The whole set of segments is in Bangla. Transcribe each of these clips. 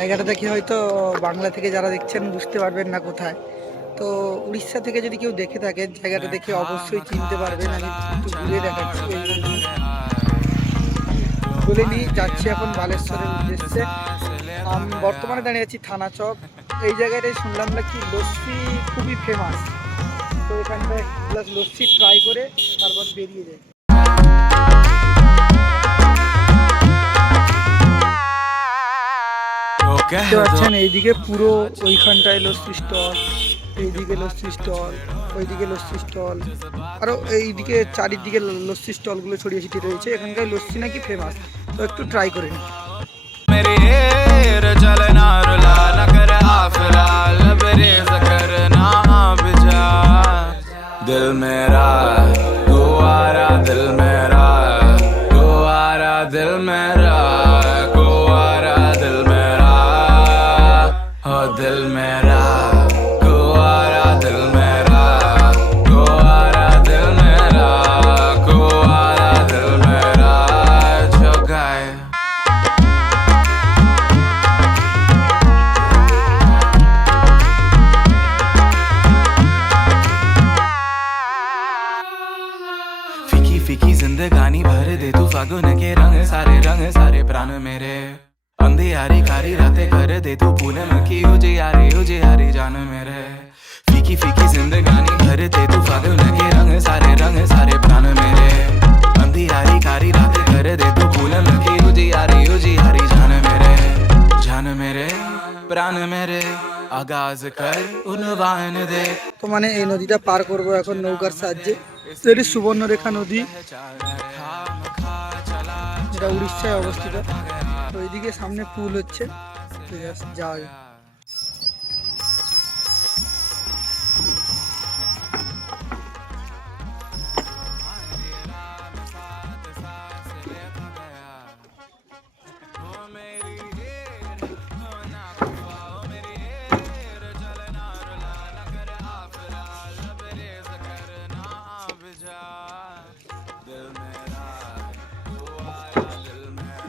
জায়গাটা দেখে হয়তো বাংলা থেকে যারা দেখছেন বুঝতে পারবেন না কোথায়। তো উড়িষ্যা থেকে যদি কেউ দেখে থাকেন জায়গাটা দেখে অবশ্যই চিনতে পারবেন। আমি ঘুরে দেখাচ্ছি। বলে নিই, যাচ্ছি এখন বালেশ্বরের উদ্দেশ্যে। আমি বর্তমানে দাঁড়িয়ে আছি থানা চক। এই জায়গাটায় শুনলাম নাকি লস্যি খুবই ফেমাস তো এখানটায় প্লাস লস্যি ট্রাই করে তারপর বেরিয়ে যায় দেখতে আচ্ছা, এইদিকে পুরো ওইখানটায় লস্যি স্টল এইদিকে লস্যি স্টল ওইদিকে লস্যি স্টল আরও এইদিকে চারিদিকে লস্যি স্টলগুলো ছড়িয়ে ছিটিয়ে রয়েছে, এখানকার লস্যি নাকি ফেমাস তো একটু ট্রাই করে নিন দিল মেরা দুয়ারা দিল মেরা দুয়ারা দিল মেরা फागुन के रंग सारे रंग सारे प्राण मेरे अंधियारी कारी रातें कर दे तू पूनम की उजियारी उजियारी जान मेरे फीकी फीकी जिंदगानी भर दे तू फागुन के रंग सारे रंग सारे प्राण मेरे अंधियारी कारी रातें कर दे तू पूनम की उजियारी उजियारी जान मेरे जान मेरे प्राण मेरे आगाज कर उनवान दे তো মানে এই নদীটা পার করব এখন নৌকার সাহায্যে এটি সুবর্ণরেখা নদী যেটা উড়িষ্যায় অবস্থিত। তো এইদিকে সামনে পুল হচ্ছে। যাওয়া যাওয়া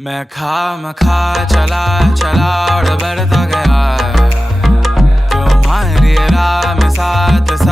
मैं खा मखा चला चला और बढ़ता तो गया। तुम्हारी राम साथ साथ?